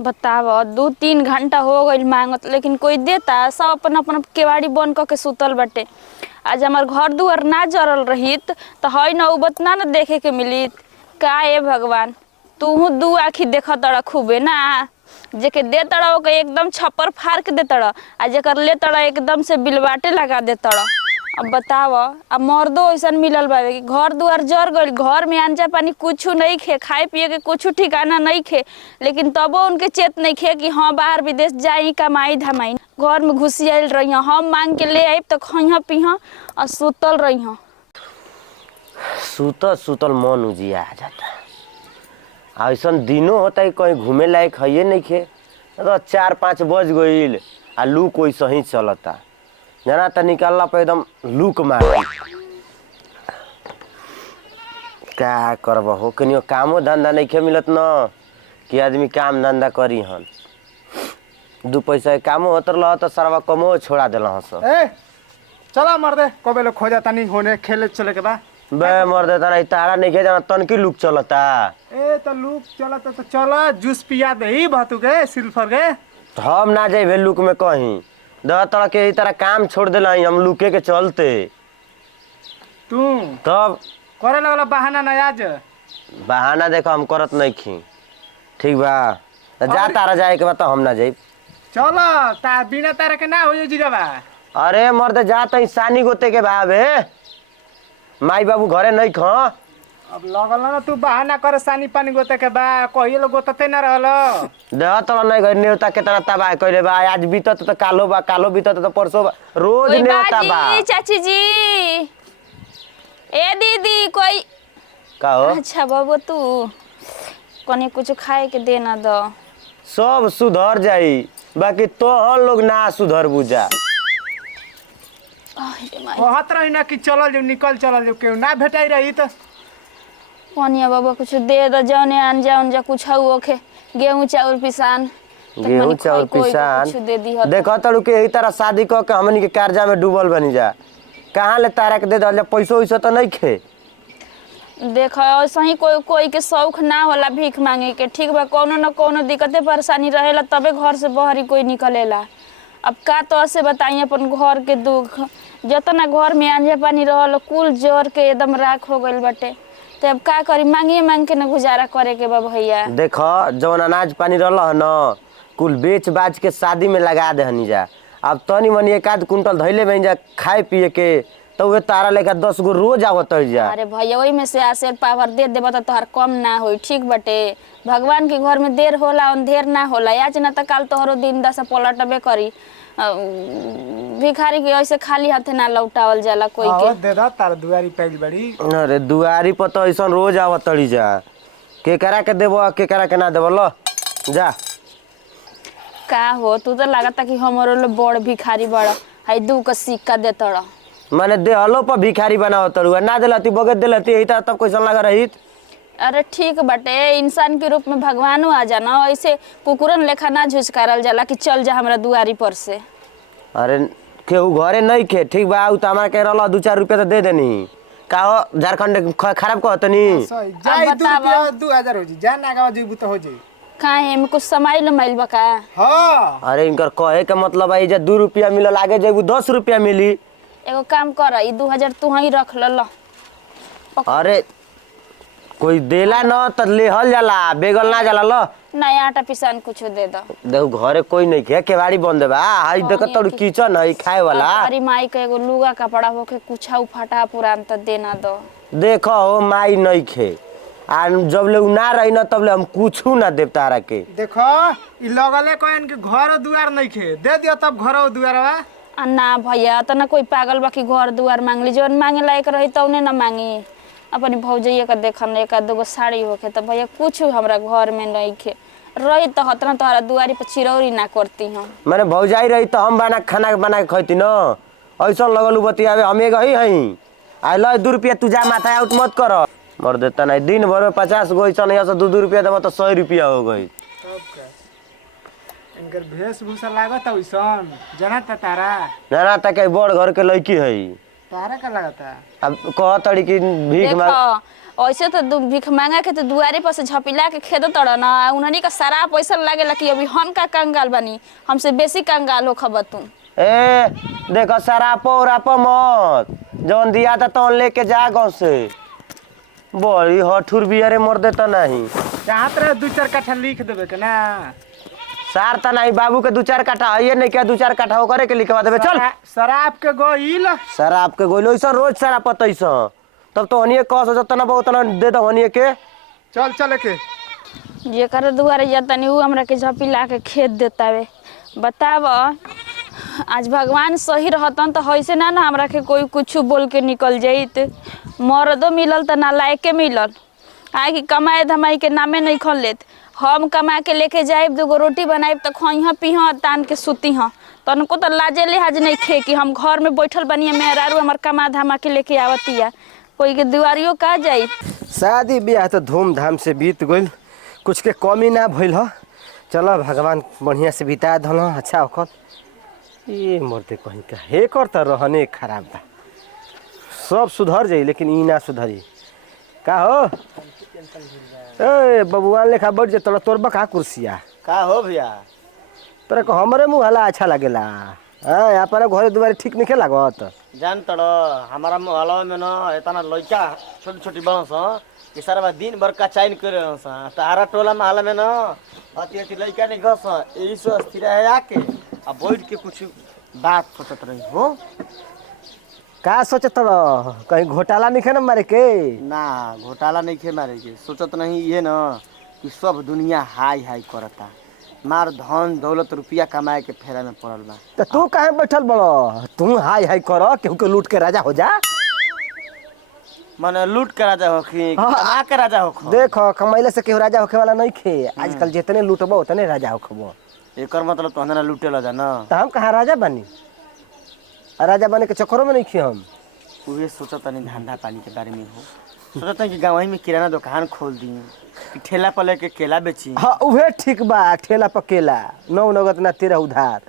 बताव 2-3 घंटा हो गई मांगत, लेकिन कोई देता? सब अपन अपन केवाड़ी बंद करके सुतल बटे। आज हमार घर दुआर ना जरल रहित तो हई नौबत ना देखे के मिली का। ए भगवान, तू दू आखी देख तड़ा खूबे ना, जेके दे तड़ा ओके एकदम छप्पर फाड़ के दे तड़ा, आ जेकर ले तड़ा एकदम से बिलवाटे लगा दे तड़ा। अब बताव, अब मर्दो ऐसा मिलल बावे कि घर दुआर जर गइल, घर में अंजा पानी कुछ नहीं खे, खाए पिए के कुछ ठिकाना नहीं खे, लेकिन तबो उनके चेत नहीं खे कि हाँ बाहर विदेश जाई कमाई धमाई। घर में घुसियाल रही, हम मांग के ले आइब तो खइहा पीहा और सुतल रही। सुतल सुतल मन उजिया आ जाता। ऐसा दिनों होता है कहीं घूमे लायक है नहीं खे, तो 4-5 बज गईल आ लूक वैसे ही चलता। जना तो निकलना पे एकदम लूक मार। क्या करब हो, कनियो कामो धंधा नहीं खे मिलत न कि आदमी काम धंधा करी हन। 2 पैसा कामो होत रहा तो सरवा कमो छोड़ा दिल हस। चला मर्दे कबे लोग खोजा तानी होने खेले चले के बा। बे मर्दे तना तारा नहीं खे जाना तन की लूक चलता। ए तो लूक चलता तो चला जूस पिया दे ही भातू के सिल्फर के। हम ना जाए लूक में कहीं दह तरह के तरह काम छोड़ दिला हम लुके के चलते। तू तब करे लगला बहाना ना आज। बहाना देखो हम करत नहीं खी, ठीक बा जा तारा जाए के बाद हम ना जाए। चलो ता बिना तारा के ना हो जीगा बा। अरे मर्द जा तई सानी गोते के भावे, माई बाबू घरे नहीं ख। अब लगल ना तू बहाना करे सानी पानी गोते के बा, कहिए लोग गोतते ना रहलो। देह तो नहीं घर नेवता के तरह तबाह कइले बा। आज बीतत तो कालो बा, कालो बीतत तो परसों बा, रोज नेवता बा। चाची जी, ए दीदी कोई का हो? अच्छा बाबू तू कने कुछ खाए के देना दो। सब सुधर जाई, बाकी तो हम लोग ना सुधर बुझा। कहत रही ना कि चलल जो निकल चलल जो केहू ना भेटाई रही तो कनिया बाबा कुछ दे दो, जौने अंजा उनजा कुछ ओखे, गेहूं चाउर पिसान। गेहूं चाउर पिसान देखो तड़ू के यही तरह शादी क के हमनी के कर्जा में डूबल बनी जा। कहाँ ले तारा के दे दल पैसो वैसा तो नहीं खे। देखो ऐसा ही कोई के शौक ना होला भीख मांगे के, ठीक बा कोनो न कोनो दिक्कते परेशानी रहेला तबे घर से बाहरी कोई निकलेला। अब का तो से बताइए अपन घर के दुख, जितना घर में अंजा पानी रहल कुल जोर के एकदम राख हो गइल बटे। तो अब का करी, मांगिए मांग के न गुजारा करे के बा भैया। देखो जवन अनाज पानी रहल न कुल बेच बाज के शादी में लगा दे हनी जा। अब तनी मनी 1-8 कुंटल धैले बन जा खाए पिए के, तो वे तारा लेकर 10 गो रोज आवत जा। अरे भैया वही में से आसेर पावर दे देबा तो तोहर कम ना होई, ठीक बटे। भगवान के घर में देर होला अंधेर ना होला, आज ना तो काल तोहरो दिन दशा पलटबे करी। भिखारी के ऐसे खाली हाथे ना लौटावल जाला कोई के। दे दा तार दुआरी पैल बड़ी। अरे दुआरी पर तो ऐसा रोज आवत जा, के करा के देबो के करा के ना देबो। लो जा। का हो तू तो लागता कि हमरो लो बड़ भिखारी बड़ा, हाई 2 का सिक्का दे तड़ा। माने देहलो पर भिखारी बनावत तड़ुआ, ना देलती बगत देलती यही तरह तब कैसन लगा रहित। अरे ठीक बटे, इंसान के रूप में भगवानो आ जाना, ऐसे कुकुरन लेखा ना झुझकारल जाला कि चल जा हमरा दुआरी पर से। अरे केहू घरे नहीं खे, ठीक बा उ त हमरा के रहल 2-4 रुपया तो दे देनी। का हो झारखंड खराब कहतनी। जाई 2 रुपया 2000 हो जी, जान आगा जीबू तो हो जी। काहे में कुछ समाइल माइल बका? हां अरे इनकर कहे के मतलब है जे 2 रुपया मिलल, आगे जेबू 10 रुपया मिली। एगो काम कर, ई 2000 तू ही रख ल। अरे कोई देला न त लेहल जाला, बेगल ना जाला। लो नया आटा पिसान कुछ दे दो। देखो घरे कोई नहीं खे, केवाड़ी बंद बा। हाई देख तोड़ किचन है खाए वाला। अरे माई के एगो लुगा कपड़ा होके कुछ फटा पुरान त देना दो। देखो हो माई नहीं खे, आ जब ले उ ना रही न तब ले हम कुछू ना देव तारा के। देखो ई लगले कहन के घर दुआर नहीं खे, दे दियो तब घर दुआरवा। ना भैया तो ना कोई पागल बाकी घर दुआर मांग ली, जौन मांगे लायक रही तो उन्हें ना मांगी। अपनी भौजैया का देखन 1-2 गो साड़ी होके तो भैया कुछ हमरा घर में नहीं खे रही तो हतना तोहरा दुआरी पर चिरौरी ना करती हम। मैंने भौजाई रही तो हम खाना बना के खैती न। ऐसा लगल बतियावे हमें गई हई आ लो 2 रुपया तू जा माथा आउट मत कर। मर देता नहीं दिन भर में 50 गो ऐसा नहीं 2-2 रुपया देव तो 100 रुपया हो गई। इनकर वेशभूषा लागत ओइसन जना त तारा ना तक बड़ घर के लड़की है तारा का लागता। अब कह तड़ी की भीख मांग। ऐसे तो भीख मांगा के तो दुआरे पर से झपिला के खेद तड़ ना उन्हनी का सारा पैसा लागेला कि अभी हम का कंगाल बनी हमसे बेसी कंगाल हो खबर तुम। ए देखो सरापो उरापो मत जौन दिया था तो लेके जा गाँव से बड़ी हठुर बियरे मर देता नहीं चाहत रहे 2-4 कट्ठा लिख देवे के ना सार ता नहीं बाबू के 2-4 कट्ठा है नहीं क्या 2-4 कट्ठा होकर के लिखवा देबे चल शराब के गोइल शराब के गोइलो ऐसा रोज शराब पतैस तब तो हनिए कस हो तना बहुत तना दे दो हनिए के चल चल के जेकर दुआरे जातनी उ हमरा के झपिला के खेत देतावे बताव आज भगवान सही रहतन तो ऐसे ना ना हमरा के कोई कुछ बोल के निकल जाइत मर्दो मिलल त ना लायके मिलल आए कि कमाए धमाई के नामे नहीं खन लेत हम कमा के लेके जाइब 2 गो रोटी बनाइब तो खइहा पीहा तान के सुती हाँ तनको तो लाजे लिहाज नहीं खे कि हम घर में बैठल बनिए मेहरारू हमार कमा धमा के लेके आवतिया कोई के दुआरियो का जाई। शादी ब्याह तो धूमधाम से बीत गइल कुछ के कमी ना भइल ह चलो भगवान बढ़िया से बिता दल अच्छा होकर ये मरते कहीं का हे करता रहने खराब बा सब सुधर जाई लेकिन ई ना सुधरी का हो ए बबुआन लेखा बैठ जे तोरा तोरबा का कुर्सिया का हो भैया तोरा को हमरे मुँह हला अच्छा लगेला हाँ यहाँ पर घरे दुआरे ठीक नहीं लागत जान तड़ हमारा मोहल्ला में ना इतना लड़का छोटी छोटी बड़स कि सारा दिन भर कचाइन करे तारा टोला मोहल्ला में ना अति अति लड़का नहीं घस यही से स्थिर है आके अब बैठ के कुछ बात सोचत रही हो का सोचत रह कहीं घोटाला नहीं ना मारे के ना घोटाला नहीं खे मारे के सोचत नहीं ये ना कि सब दुनिया हाई हाई करता मार धन दौलत रुपया कमाए के फेरा में पड़ल बा तो तू कहाँ बैठल बड़ो तू हाय हाय कर केहू के लूट के राजा हो जा माने लूट के राजा होखी हाँ। कमा के राजा होखो देखो कमैले से केहू राजा होखे वाला नहीं खे आजकल जितने लूटबो उतने राजा होखबो एकर मतलब तो हमरा लूटे ला जाना तो हम कहाँ राजा बनी राजा बने के चक्करों में नहीं खी हम उहे सोचत तनी धंधा पानी के बारे में हो सोचत कि गाँव में किराना दुकान खोल दी कि ठेला पर लेके केला बेची हाँ उहे ठीक बा ठेला पकेला 9 नगद ना 13 उधार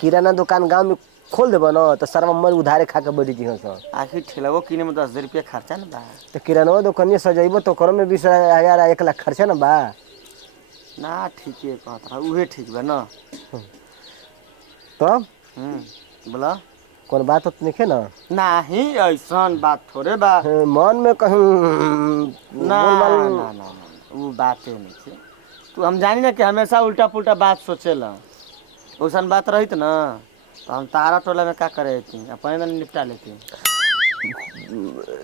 किराना दुकान गाँव में खोल देबो न तो सारा मम्मी उधारे खा के बैठ जी सब आखिर ठेलावो किने में 10,000 रुपया खर्चा न बा तो किराना दुकानिया सजाइबो तो कर में 20,000 1 लाख खर्चा न बा ना ठीक है कहत रहा उहे ठीक बा ना तो बोला कौन बात होत नहीं ना नहीं ऐसन बात थोड़े बा मन में कहीं ना ना ना वो बात नहीं है तू हम जानी ना कि हमेशा उल्टा पुल्टा बात सोचेला वैसन बात रही ना तो हम तारा टोला में का करे थी अपने ना निपटा लेती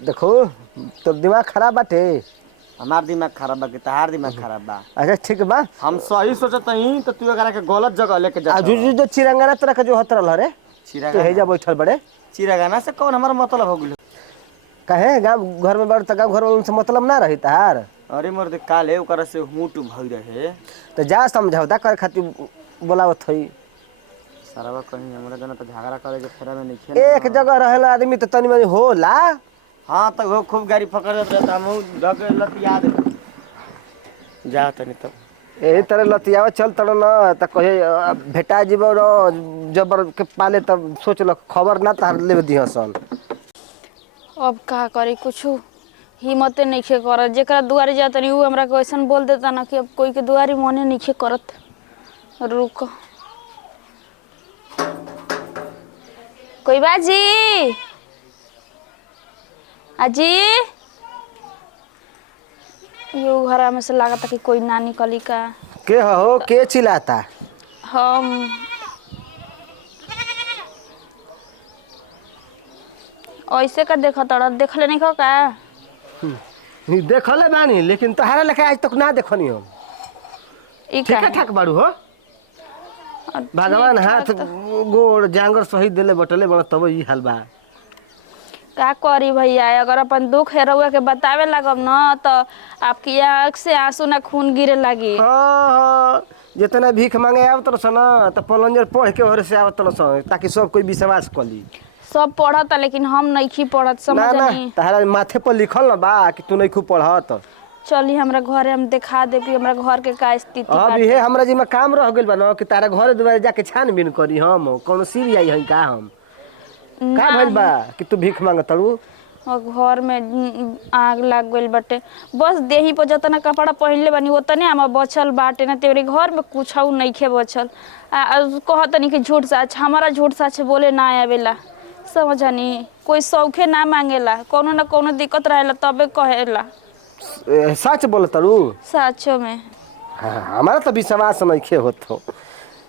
देखो तो दिमाग खराब बाटे हमार दिमाग खराब बा कि तहार दिमाग खराब बा अच्छा ठीक बा हम सही सोचत हई तो तू एकरा के गलत जगह लेके जा जो चिरंगाना तरह के जो हत रहल रे तो हेजा बैठल बड़े चिरागाना से कौन हमारा मतलब हो गेल कहे गाँव घर में बड़ गाँव घर में उनसे मतलब ना रही तार अरे मोर देख काले ओकरा से हुट भई रहे तो जा समझौता करे खातिर बोलावत हई सारा कहीं हमरा जना तो झगड़ा करे के फेरा में नहीं खेल एक जगह रहेला आदमी तो तनी मनी होला हां तो वो खूब गाड़ी पकड़ लेत रहे हम धक लत याद जा तनी तब यही तरह लतियावा चल तड़ न त कहे भेटा जीव जबर के पाले तब सोच ल खबर ना तार ले दिह सन अब का करी कुछ हिम्मते नहीं खे करत जेकरा दुआरी जातनी उ हमरा के ऐसन बोल देता ना कि अब कोई के दुआरी मने नहीं खे करत रुक कोई बाजी अजी यो घर में से लागता कि कोई ना निकली का के हो के चिल्लाता हम ऐसे का देखा तड़ा देखले नहीं खो का देखले बानी लेकिन तहारा लेके आज तक ना देखनी हम ई ठीक का ठाक बाड़ू हो भगवान हाथ गोड़ जांगर सही देले बटले बड़ तब ई हाल बा का करी भैया अगर अपन दुख है रउआ के बतावे लगब न तो आपकी आँख से आंसू ना खून गिरे लगी हाँ जितना भीख मांगे आवत सन तो पलंजर पढ़ के और से आवत सन ताकि सब कोई विश्वास कर ली सब पढ़ता लेकिन हम नहीं पढ़त ना समझ ना नहीं तहरा माथे पर लिखल न बा कि तू नहीं खूब पढ़त चली हमरा घरे हम दिखा दे कि हमरा घर के का स्थिति अब बाटे। ये हमरा जिम्मा काम रह गेल बा न कि तारा घर दुआरे जाके छानबीन करी हम कोनो सीरी आई हई का हम का भइल बा कि तू भीख मांगत तड़ू और घर में आग लाग गइल बाटे। बस देही पर जतना कपड़ा पहनले बानी ओतने हमार बचल बाटे ना, तेरे घर में कुछ नइखे बचल। कहतनी कि झूठ सच, हमारा झूठ सच बोले ना आवेला, समझनी। कोई शौखे ना मांगेला, कोनो ना कोनो दिक्कत रहेला तबे कहेला। सच बोलत तारू? सचो में। हाँ, हमारा तो विश्वास नइखे होत हो।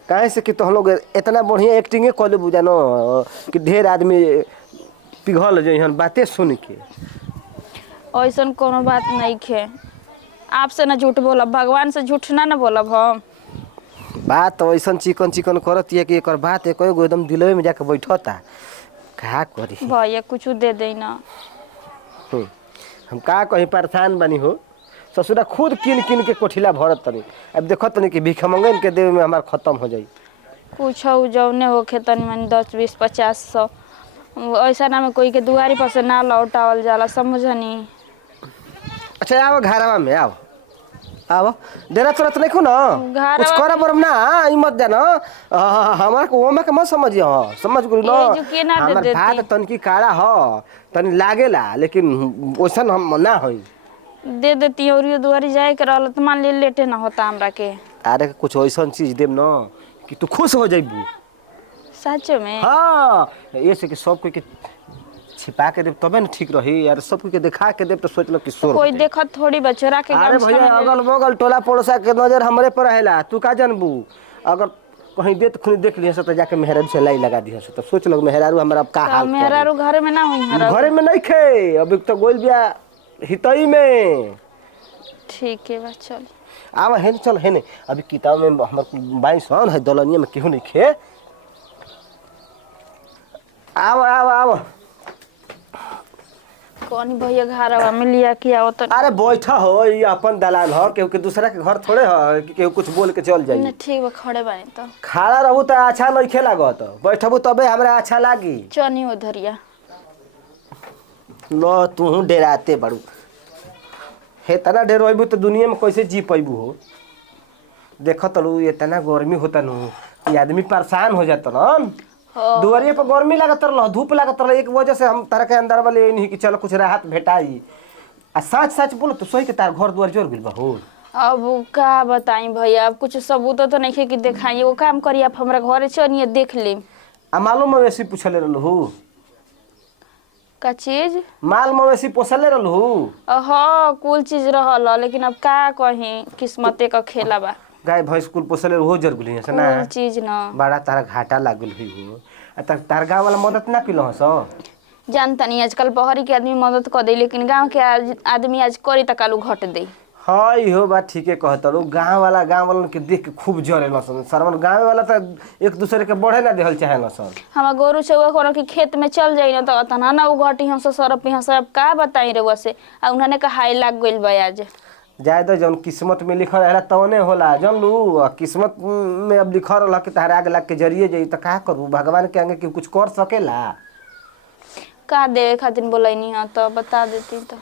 काहे से कि तो हम लोग इतना बढ़िया एक्टिंगे कइले बुझानो कि ढेर आदमी पिघल जइहन बातें सुन के। ऐसन कोनो बात नइखे। आपसे ना झूठ बोलब, भगवान से झूठ ना बोलब हम। बात तो ऐसा चिकन चिकन करत है कि एकर बात एक गो एकदम दिलवे में जाके बैठता। का करी भैया कुछ दे दे ना। हम का कहीं परेशान बनी हो। ससुरा खुद किन किन के कोठिला भरत तनी, अब देखत तनी कि भिख मंगन के देवे में हमार खत्म हो जाई। कुछ जौने होखे तनी मन 10 20 50 100 ऐसा ना में कोई के दुआरी पर से ना लौटावल जाला, समझनी। अच्छा आओ घरवा में आओ आओ, देना तुरंत नहीं को ना कुछ कर बरम ना ई मत जाना। हमार को ओमा के मत समझियो, समझ गुरु ना। हमार भात तनकी काड़ा हो तनी लागेला, लेकिन ओसन हम ना होई। दे देती और दुआरी जाए के रहल त मान ले लेटे ना होता हमरा के। अरे कुछ ऐसा चीज देम ना कि तू खुश हो जाइबू। सच में? हाँ, ये से कि सब कोई के छिपा के देव तबे ना ठीक रही यार। सब कोई के दिखा के देव तो सोच लो कि सोर कोई देखत थोड़ी बचरा के। अरे भैया अगल बगल टोला पड़ोसा के नजर हमरे पर रहेला, तू का जानबू। अगर कहीं दे तो खुद देख लिया तो जाके मेहरारू से लाई लगा दिया तो सोच लो मेहरारू हमारा का हाल। मेहरारू घर में ना होई हरा? घरे में नहीं खे, अभी तो गोल बिया हितई में। ठीक है बा चल। आवा हेन चल हेने, अभी किताब में हमर बाई सन है दलनिया में केहू नहीं खे। आवा आवा आवा। कौन भैया घरवा में लिया के आओ तो? अरे बैठा हो, ये अपन दलान हो, केहू के दूसरा के घर थोड़े हो कि केहू कुछ बोल के चल जाई। ठीक बा खड़े बानी तो। खड़ा रहू तो अच्छा नहीं खे लागत, बैठबू तबे हमरा अच्छा लागी। चनी उधरिया लो तू डेराते बड़ू हे तना डेर होइबू तो दुनिया में कैसे जी पैबू हो। देखत लू इतना गर्मी होता नु कि आदमी परेशान हो जाता न। दुआरिये पर गर्मी लागत रह, धूप लागत रह, एक वजह से हम तारा के अंदर वाले नहीं कि चलो कुछ राहत भेटाई। आ सच सच बोलो तो सही के तार घर दुआर जोर गेल बा हो। अब का बताई भैया, अब कुछ सबूत तो नहीं कि दिखाई। वो काम करी आप हमरा घरे चलिए देख ले। आ मालूम मवेशी पूछले रहलू? का चीज? माल मवेशी पोसले रहलू? हाँ कुल चीज रहल, लेकिन अब का कहीं किस्मते का खेला बा। गाय भैंस कुल पोसले हो जर गुली है ना। कुल चीज ना बड़ा तारा घाटा लागल हुई हो। आ तार गाँव वाला मदद ना किलो हस? जानता नहीं आजकल बहरी के आदमी मदद कर दे, लेकिन गांव के आदमी आज करी त कालू घट दे। हाँ इहो बात ठीके कहत रो। गाँव वाला के देख के खूब जरे नसन सरवन। गाँव वाला तो एक दूसरे के बढ़े ना देहल चाहे नसन। हमार गोरू चौवा कोनो के खेत में चल जाई ना तो अतना ना उघटी हम से सरप यहाँ से। अब का बताई रे वसे आ उन्होंने का हाई लाग गइल बा आज। जाए तो जौन किस्मत में लिखल रहला तौने होला जानलू। किस्मत में अब लिखल रहला कि तारा आग लाग के जरिए जाई तो का करू। भगवान के आगे कुछ कर सकेला का देवे खातिर बोलैनी ह तो बता देती तो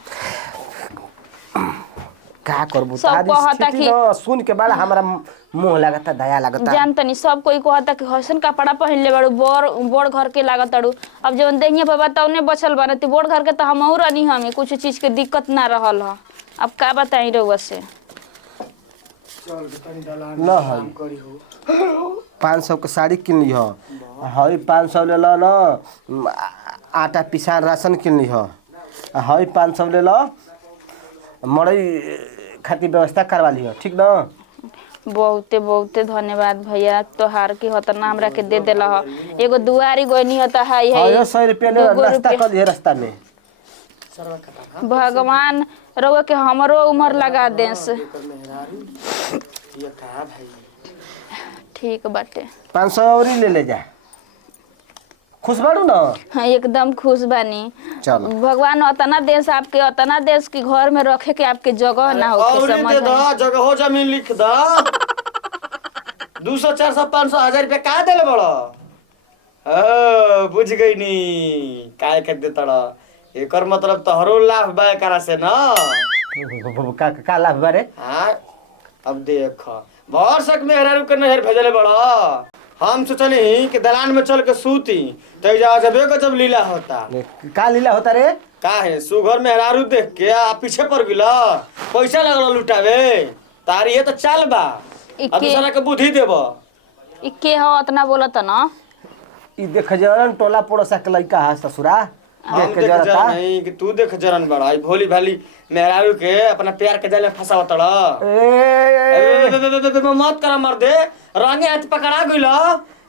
का करबू। सब कहता कि सुन के बड़ा हमरा मुंह लागता, दया लागता। जानतनी सब कोई कहता कि हसन कपड़ा पहन ले बड़ू बड़ घर के लागत अड़ू। अब जवन देहिया बाबा तौने बचल बनती बड़ घर के तो हम और नहीं हमें कुछ चीज के दिक्कत ना रहल ह। अब का बताई रहुआ से। ल है 500 के साड़ी किन ली है 500 ले लो न। आटा पिसान राशन किन ली है 500 ले लो। मड़ई खातिर व्यवस्था करवा ली ठीक ना। बहुते बहुते धन्यवाद भैया, तोहार की होता ना हमरा के दे देला ह। एगो दुआरी गोइनी होता है 100 रुपया ले नाश्ता कर लिए रास्ता में। भगवान रउआ के हमरो उम्र लगा दे से। ठीक बाटे 500 और ले ले जा। खुश बाड़ू ना? हाँ एकदम खुश बानी। चलो भगवान उतना देश आपके उतना देश के घर में रखे के आपके जगह ना हो समझ जगह हो जमीन लिख द 200 400 500 1000 रुपया का देले बड़ो। बुझ गई नी काय कर दे तड़ा। एकर मतलब तोहरो लाभ बा एकरा से ना। का लाभ बारे? हां अब देख भरसक में हरारू के नहर भेजले बड़ो। हम सोचनी कि दलान में चल के सूती तो जब लीला होता। का लीला होता रे? का है सुघर में हरारू देख के आ पीछे पड़ गिला पैसा लगल लुटावे तारी ये तो चाल बा इके- अब दूसरा के बुद्धि देब ई के हो इतना बोलत न ई देख जरन टोला पड़ोसा के लइका है ससुरा हम देख के देख जरता जरा नहीं कि तू देख जरन बड़ा भोली भाली मेहरारू के अपना प्यार के जाल में फंसावत ए मत कर मर दे रंगे हाथ पकड़ा गइल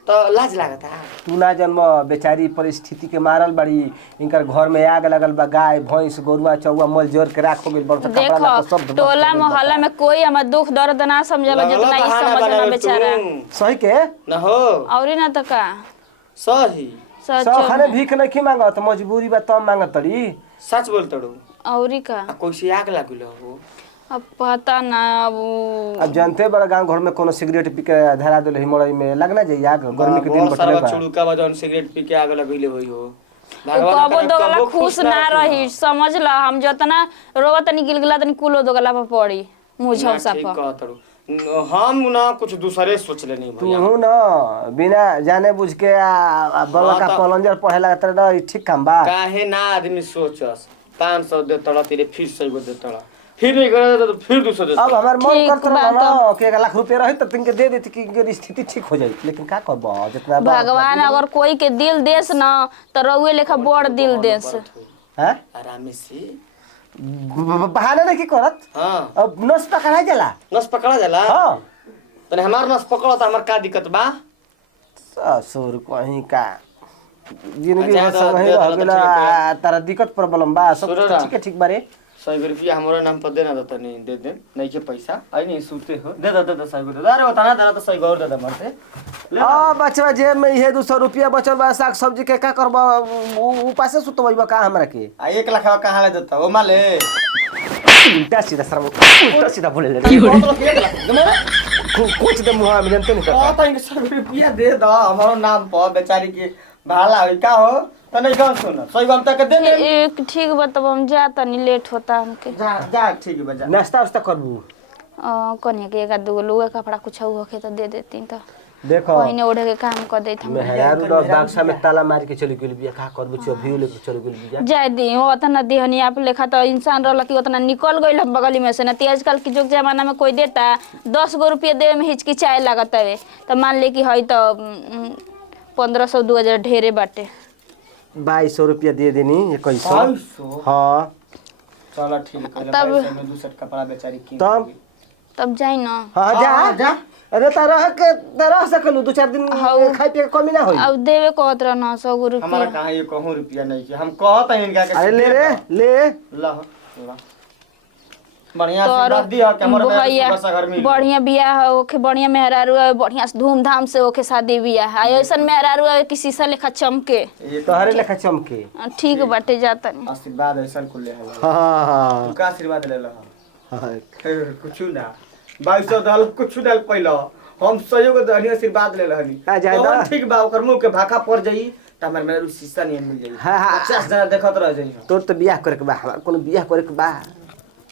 तो लाज लागता तू ना जन्म बेचारी परिस्थिति के मारल बड़ी इनकर घर में आग लगल बा गाय भैंस गोरुआ चौवा मल जोर के राख हो गइल बड़ कपड़ा देखो लत्ता सब धुआं टोला हो गइल मोहल्ला में कोई हमार दुख दर्द ना समझला जितना ई समझला बेचारा बा। सही के न हो औरी ना तो का सही सच सब खाने भीख नहीं मांगत मजबूरी बा तब मांगत तड़ी सच बोल तड़ू औरी का आ कैसे आग लागल हो अब पता ना अब अब जानते बड़ा गांव घर में कोनो सिगरेट पी के धरा देले ही मड़ई में लगना जाई आग गर्मी के दिन बहुत सारा बटले बा चुड़ुका बा जौन सिगरेट पी के आग लगइले होई हो कबो दोगला खुश ना रही समझ ला हम जतना रोवा तनी गिलगिला तनी कुलो दोगला पर पड़ी मुझौ साफ हम ना कुछ दूसरे सोच लेनी तू भैया हूं ना बिना जाने बुझ के बल्ला का हाँ, पलंजर पढ़े लगत रह ठीक काम बा काहे ना आदमी सोचस 500 दे तड़ा तेरे फिर 100 दे तड़ा फिर नहीं करे तो फिर 200 दे अब हमार मन ठीक करत बा रह ना कि 1 लाख रुपया रही तो तिनके दे देती कि इनके स्थिति ठीक हो जाई लेकिन का करब जितना भगवान अगर कोई के दिल देस ना तो रउए लेखा बड़ दिल देस हैं आराम से बहाना नहीं की करत हां अब नस पकड़ा जाला नस पकड़ा जाला हां तने हमार नस पकड़ा त हमार का दिक्कत बा ससुर कहीं का जिंदगी अच्छा, में तो सब दे वही रह दला तो गेला ठीक तारा दिक्कत प्रॉब्लम बा सब सुनो कुछ ना। ठीक है ठीक बारे 100 रुपया हमारे नाम पर देना तो नहीं दे दे नहीं के पैसा आई नहीं सूते हो दे दे 100 दे अरे होता ना देना तो 100 और दे दे मरते ले आ बचवा जेब में ये 200 रुपया बचल बा साग सब्जी के का करबा उपासे सुतबा का हमरा के आ 1 लाख कहां ले देता ओ माले उल्टा सीधा सर उल्टा सीधा बोले ले कुछ दे मुहा में जानते नहीं करता तो इनके 100 रुपया दे दो हमारो नाम पर बेचारी के भाला होई का हो तो नहीं कौन सुन 100 हम तक दे ले एक ठीक बा तब हम जा तनी लेट होता हमके जा जा ठीक है बजा नाश्ता वास्ता करबू कन्या के एक दो लुगा कपड़ा कुछ होखे तो दे देती तो देखो पहिने ओढ़े के काम कर देत हम मेहरारू द बाक्सा में ताला मार के चली गेल बिया का करबू छ अभी लेके चली गेल बिया जाय दी ओतना देहनी आप लेखा तो इंसान रहल कि ओतना निकल गइल हम बगली में से ना ती आजकल के जुग जमाना में कोई देता 10 गो रुपया देवे में हिचकिचाए लागत है तो मान ले कि हई तो 1500 2000 ढेरे बाटे 2200 रुपया दे देनी 2100 250 हां चलो ठीक है तब- पैसे में दूसरा कपड़ा बेचारी की तब जाई ना हां जा जा अरे तरह सकलू 2-4 दिन हाँ। खाई पिए के कमी ना होई अब देवे कहत रह 900 गो हमारा रुपया कहां ये कहूं रुपया नहीं कि हम कहत है इनका के अरे ले रे ले ला ला बढ़िया से बात दिया कि हमर भैया में घर में बढ़िया बियाह ओके बढ़िया मेहरारू है बढ़िया से धूमधाम से ओके शादी बियाह है ऐसन मेहरारू है कि शीशा लेखा चमके ये तोहरे लेखा चमके ठीक बाटे जाता नहीं आशीर्वाद ऐसा कुल ले है हां तू का आशीर्वाद ले ला हां कुछ ना 2200 दल कुछ दल पहला हम सहयोग दहनी आशीर्वाद ले रहनी आ जाए दा। कौन ठीक बा ओकर मुंह के भाखा पड़ जाई त हमर मेरे शीशा नहीं मिल जाई हाँ, हाँ। 50 जना देखत रह जाई तोर तो बियाह करे के बा हमार कोनो बियाह करे के बा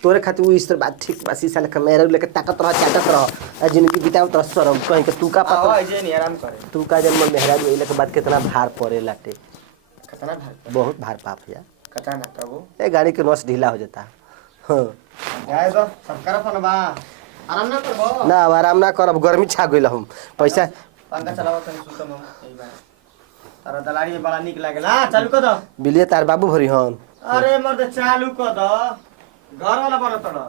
तोरे खातिर वो इस बात ठीक बा शीशा लेके मेरे लेके ताकत रह चाटत रह आ जिंदगी बितावत रह सरम कहीं के तू का पता आवा जे नहीं आराम करे तू का जन्म मेहराज होइला के बाद कितना भार पड़े लाटे कितना भार बहुत भार पाप या कटा ना तबो ए गाड़ी के नस ढीला हो जाता हाँ जाए दो सब कर अपन बा आराम ना करबो ना अब आराम ना करब गर्मी छा गइल हम पैसा पंखा चलावत तनी सुतम यही बा तारा दलारी बड़ा निक लागेला चालू कर दो बिलिया तार बाबू भरी हन अरे मर्द चालू कर दो घर वाला बना तड़ा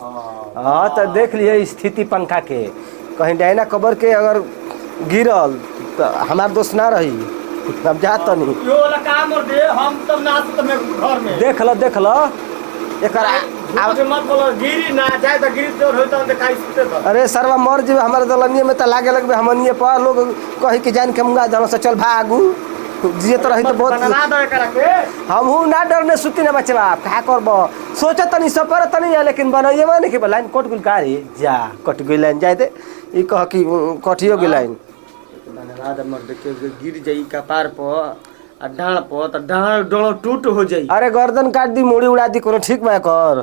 हां हाँ तो देख लिए स्थिति पंखा के कहीं डायना कबर के अगर गिरल तो हमार दोस्त ना रही अब जा तो नहीं यो वाला काम कर दे हम तब ना तो मैं घर में देख लो एकर झूठ मत बोलो गिरी ना जाए तो गिरी जोर होई तो काई सुते तो अरे सरवा मर जे हमारे दलनिए में तो लागे लगबे हमनिए पर लोग कही के जान के मुंगा जानो से चल भागू जिए तो रही तो बहुत बना दे करा के हमहू ना डरने सुती ना बचवा का करबो सोचा तनी सफर तनी है लेकिन बनइए माने के लाइन कट गेल गाड़ी जा कट गेल लाइन जाए दे ई कह कि कटियो गेल लाइन बना दे मर्द के गिर जाई कपार पर आ डांड पर त डांड डोलो टूट हो जाई अरे गर्दन काट दी मुड़ी उड़ा दी कोनो ठीक बा कर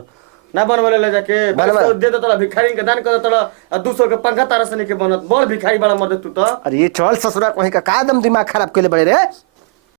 ना बनवले ले जाके बनवा- पैसा दे दे तोला भिखारी के दान कर तोला 200 के पंखा तारा से के बनत बड़ भिखारी बड़ा मर्द तू तो अरे ये चल ससुरा कहीं का दम दिमाग खराब केले बड़े रे